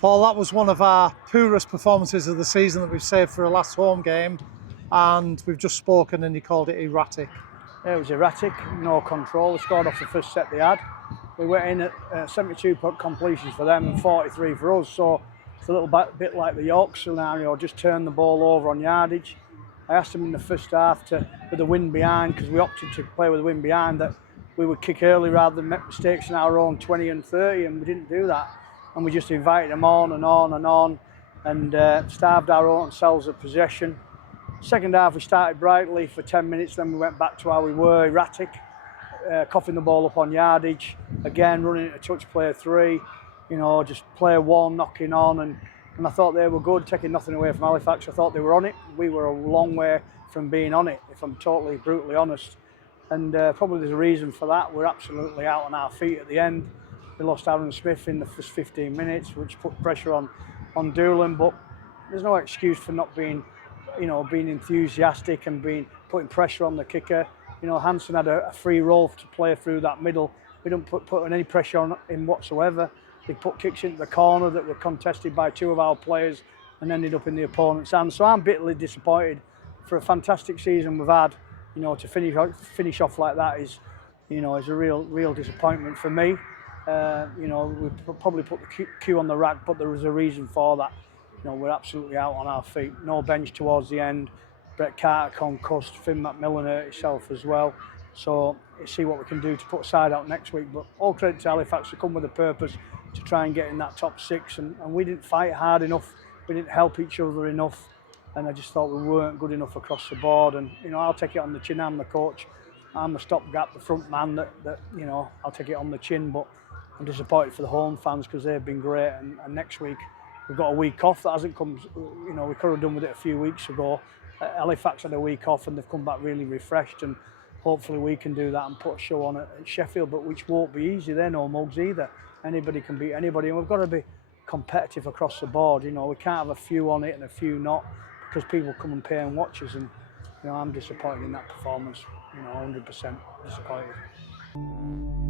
Paul, that was one of our poorest performances of the season that we've saved for a last home game, and we've just spoken and you called it erratic. Yeah, it was erratic, no control. They scored off the first set they had. We went in at 72 completions for them and 43 for us, so it's a little bit like the York scenario, just turn the ball over on yardage. I asked them in the first half with the wind behind, because we opted to play with the wind behind, that we would kick early rather than make mistakes in our own 20 and 30, and we didn't do that. And we just invited them on and on and on, and starved our own selves of possession. Second half we started brightly for 10 minutes, then we went back to how we were, erratic, coughing the ball up on yardage, again running it a touch player 3, you know, just player 1 knocking on, and I thought they were good, taking nothing away from Halifax. I thought they were on it. We were a long way from being on it, if I'm totally brutally honest, and probably there's a reason for that. We're absolutely out on our feet at the end. We lost Aaron Smith in the first 15 minutes, which put pressure on Doolan, but there's no excuse for not being, you know, being enthusiastic and putting pressure on the kicker. You know, Hansen had a free roll to play through that middle. We didn't put any pressure on him whatsoever. They put kicks into the corner that were contested by 2 of our players and ended up in the opponent's hands. So I'm bitterly disappointed. For a fantastic season we've had, you know, to finish off like that is a real disappointment for me. You know, we probably put the cue on the rack, but there was a reason for that. You know, we're absolutely out on our feet. No bench towards the end. Brett Carter concussed, Finn McMillan hurt himself as well. So see what we can do to put a side out next week. But all credit to Halifax to come with a purpose to try and get in that top 6. And we didn't fight hard enough. We didn't help each other enough. And I just thought we weren't good enough across the board. And, you know, I'll take it on the chin. I'm the coach. I'm the stopgap, the front man that you know, I'll take it on the chin. But I'm disappointed for the home fans because they've been great. And next week, we've got a week off that hasn't come, you know, we could have done with it a few weeks ago. Halifax had a week off and they've come back really refreshed, and hopefully we can do that and put a show on at Sheffield, but which won't be easy. They're no mugs either. Anybody can beat anybody, and we've got to be competitive across the board. You know, we can't have a few on it and a few not, because people come and pay and watch us, and, you know, I'm disappointed in that performance, you know, 100% disappointed.